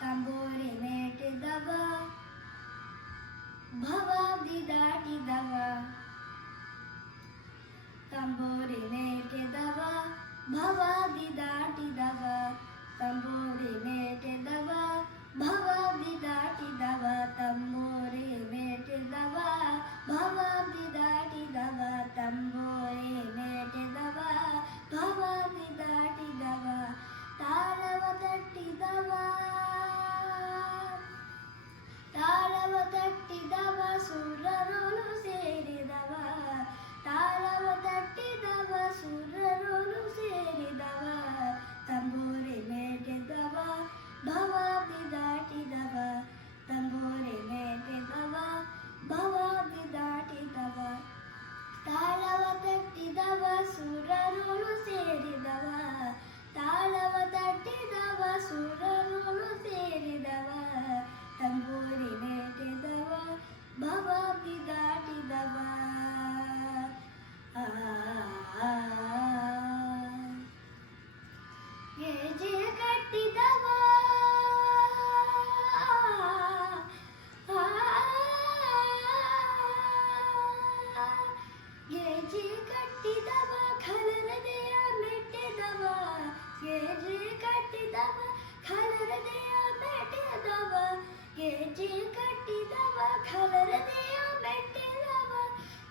ತಂಬೋರಿ ಮೇಟಿದವ ಭವಾಬ್ದಿ ದಾಟಿದವ ತಂಬೋರಿ ಮೇಟಿದವ ಭವಾಬ್ದಿ ದಾಟಿದವ ತಂಬೋರಿ ಮೇಟಿದವ ಭವಾಬ್ದಿ ದಾಟಿದವ ತಂಬೋರಿ ಮೇಟಿದವ ಭವಾಬ್ದಿ ದಾಟಿದವ ತಂಬೋರಿ ಮೇಟಿದವ ಭವಾಬ್ದಿ ದಾಟಿದವ ತಾಳವ ತಟ್ಟಿದವ ತಾಳವ ತಟ್ಟಿದವ ಸುರರೊಲು ಸೇರಿದವ ತಾಳವ ತಟ್ಟಿದವ ಸುರರೊಲು ಸೇರಿದವ ತಂಬೋರಿ ಮೇಟಿದವ ಭವಾಬ್ದಿ ದಾಟಿದವ ತಂಬೋರಿ ಮೇಟಿದವ ಭವಾಬ್ದಿ ದಾಟಿದವ ತಾಳವ ತಟ್ಟಿದವ ಸುರರೊಲು ಸೇರಿದವ ತಾಳವ ತಟ್ಟಿದವ ಸುರರೊಲು ಸೇರಿದವ ತಂಬೋರಿ ಮೇಟಿದವ ಭವಾಬ್ದಿ ದಾಟಿದವ ಗೆಜೆ ಕಟ್ಟಿದವ ಗೆಜೆ ಕಟ್ಟಿದವ ಖಲರದೆಯ ಮೆಟ್ಟಿದವ ಗೆಜೆ ಕಟ್ಟಿದವ ಖಲರದೆಯ ಮೆಟ್ಟಿದವ ಗೆಜೆ ಕಟ್ಟಿದವ ಖಲರದೆಯ ಮೆಟ್ಟಿದವ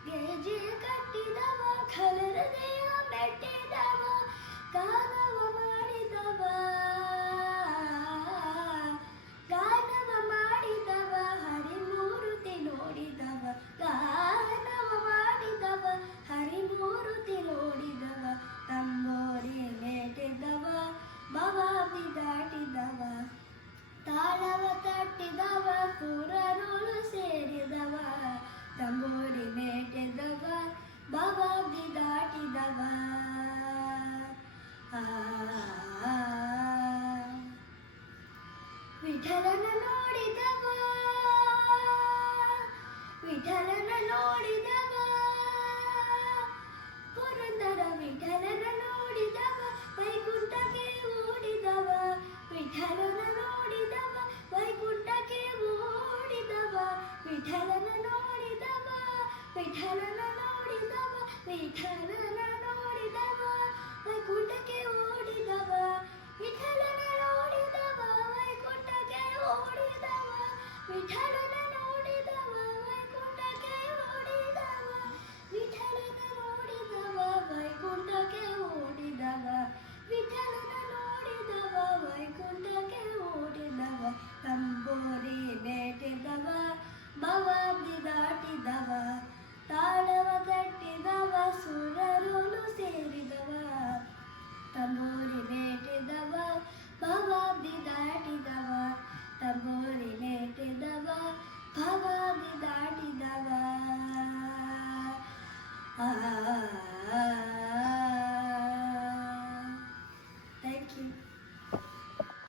ಗೆಜೆ ಕಟ್ಟಿದವ ಖಲರದೆಯ ಮೆಟ್ಟಿದವ ಗಾನವ ಮಾಡಿದವ ಗಾನವ ಮಾಡಿದವ ಹರಿಮೂರ್ತಿ ನೋಡಿದವ ಗಾನವ ಮಾಡಿದವ ಹರಿಮೂರ್ತಿ ನೋಡಿದವ ತಂಬೋರಿ ಮೇಟಿದವ ಭವಾಬ್ದಿ ದಾಟಿದವ ತಾಳವ ತಟ್ಟಿದವ ಸುರರೊಲು ಸೇರಿದವ ತಂಬೋರಿ ಮೇಟಿದವ ಭವಾಬ್ದಿ ದಾಟಿದವ ವಿಠಲನ ನೋಡಿದವ ವಿಠಲನ ನೋಡಿದವ ಪುರಂದರ ವಿಠಲನ